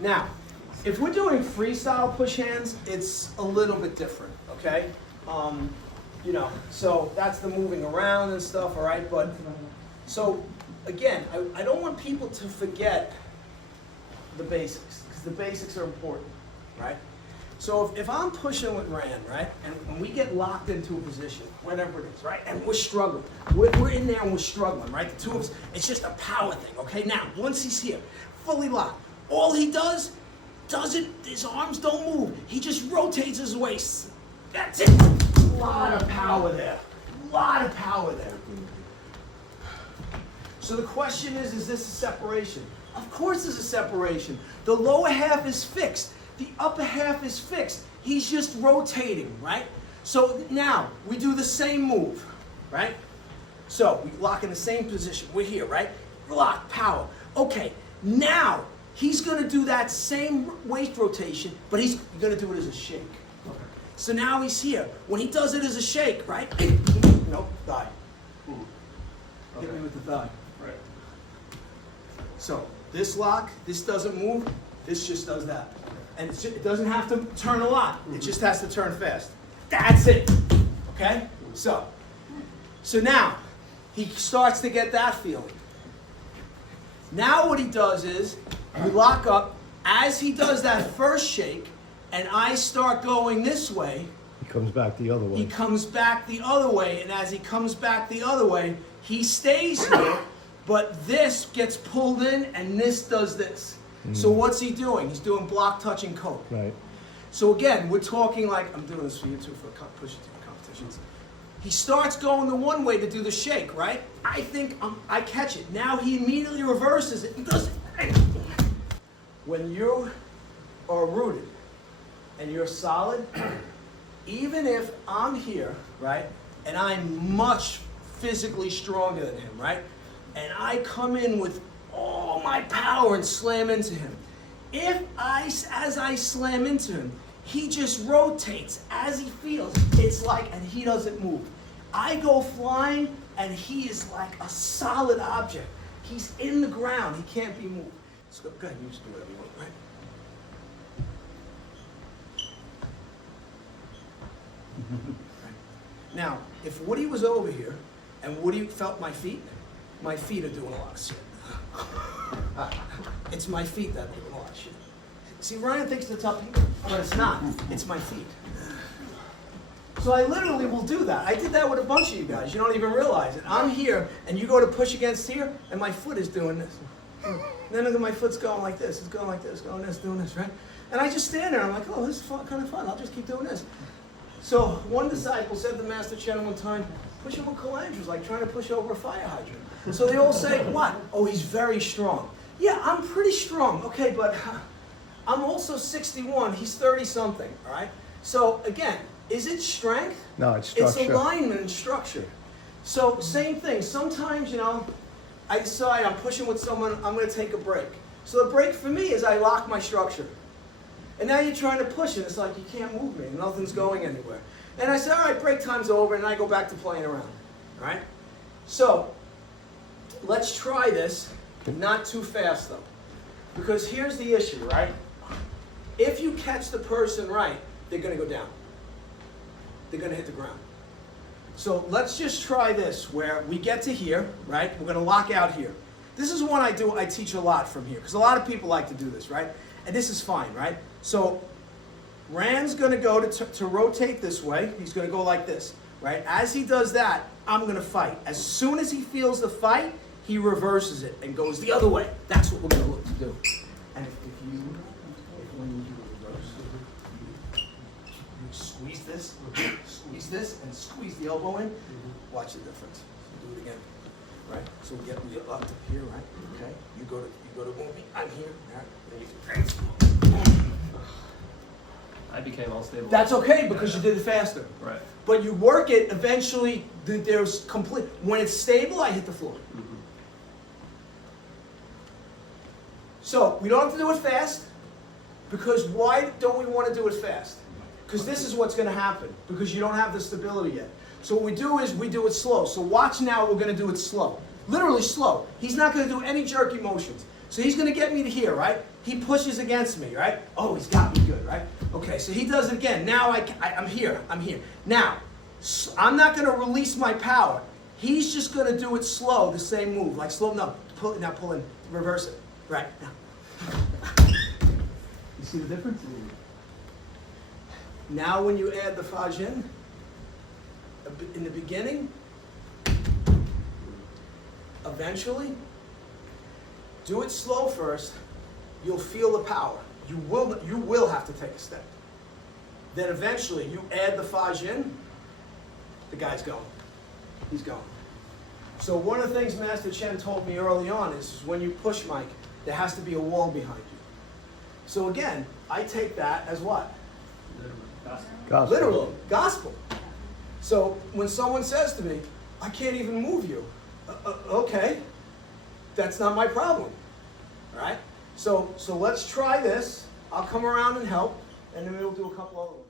Now, if we're doing freestyle push hands, it's a little bit different, okay? You know, so that's the moving around and stuff, all right? But, so, again, I don't want people to forget the basics, because the basics are important, right? So if I'm pushing with Rand, right, and we get locked into a position, whatever it is, right, and we're struggling, we're in there and we're struggling, right, the two of us, it's just a power thing, okay? Now, once he's here, fully locked, all he does, his arms don't move, he just rotates his waist. That's it. A lot of power there. A lot of power there. So the question is this a separation? Of course there's a separation. The lower half is fixed. The upper half is fixed. He's just rotating, right? So now we do the same move, right? So we lock in the same position. We're here, right? Lock, power. Okay, now he's going to do that same waist rotation, but he's going to do it as a shake. Okay. So now he's here. When he does it as a shake, right? Nope, thigh. Okay. Hit me with the thigh. Right. So this lock, this doesn't move, this just does that. And it doesn't have to turn a lot. It just has to turn fast. That's it. Okay? So now he starts to get that feeling. Now what he does is we lock up. As he does that first shake, and I start going this way, He comes back the other way. he comes back the other way. And as he comes back the other way, he stays here, but this gets pulled in, and this does this. So what's he doing? He's doing block, touch, and coat. Right. So again, we're talking like, I'm doing this for you too for push team competitions. He starts going the one way to do the shake, right? I think I catch it. Now he immediately reverses it and does it. When you are rooted and you're solid, even if I'm here, right, and I'm much physically stronger than him, right, and I come in with all my power and slam into him. As I slam into him, he just rotates as he feels. It's like, and he doesn't move. I go flying, and he is like a solid object. He's in the ground. He can't be moved. So go ahead, you just do whatever you want, right? Now, if Woody was over here, and Woody felt my feet are doing a lot of shit. It's my feet that are doing a lot of shit. See, Ryan thinks it's tough, but it's not. It's my feet. So I literally will do that. I did that with a bunch of you guys. You don't even realize it. I'm here, and you go to push against here, and my foot is doing this. And then look at my foot's going like this. It's going like this, going this, doing this, right? And I just stand there. I'm like, oh, this is kind of fun. I'll just keep doing this. So one disciple said to Master Chen one time, pushing with Calandra is like trying to push over a fire hydrant. So they all say, what? Oh, he's very strong. Yeah, I'm pretty strong. Okay, but I'm also 61. He's 30-something, all right? So again, is it strength? No, it's structure. It's alignment and structure. So same thing. Sometimes, you know, I decide I'm pushing with someone, I'm going to take a break. So the break for me is I lock my structure. And now you're trying to push it. It's like you can't move me. Nothing's going anywhere. And I say, all right, break time's over, and I go back to playing around. All right? So let's try this, not too fast though. Because here's the issue, right? If you catch the person right, they're going to go down. They're going to hit the ground. So let's just try this where we get to here, right? We're going to lock out here. This is one I teach a lot from here, because a lot of people like to do this, right? And this is fine, right? So Rand's going to go to rotate this way. He's going to go like this, right? As he does that, I'm going to fight. As soon as he feels the fight, he reverses it and goes the other way. That's what we're going to look to do. And when you do a reverse, you squeeze this, and squeeze the elbow in. Watch the difference. Do it again, right? So we get up to here, right? Okay. You go to me. I'm here. Right? I became unstable. That's okay because you did it faster. Right. But you work it. Eventually, there's complete. When it's stable, I hit the floor. Mm-hmm. So we don't have to do it fast, because why don't we want to do it fast? Because this is what's going to happen, because you don't have the stability yet. So what we do is we do it slow. So watch now, we're going to do it slow. Literally slow. He's not going to do any jerky motions. So he's going to get me to here, right? He pushes against me, right? Oh, he's got me good, right? Okay, so he does it again. Now I'm here. Now, I'm not going to release my power. He's just going to do it slow, the same move. Like slow, no, pull in, reverse it. Right, now. You see the difference? Now when you add the Fajin, in the beginning, eventually, do it slow first, you'll feel the power. You will have to take a step. Then eventually you add the Fajin, the guy's going. He's going. So one of the things Master Chen told me early on is when you push Mike, there has to be a wall behind you. So again, I take that as what? Gospel. Literally, gospel. So when someone says to me, I can't even move you, okay, that's not my problem, all right? So let's try this. I'll come around and help, and then we'll do a couple other ones.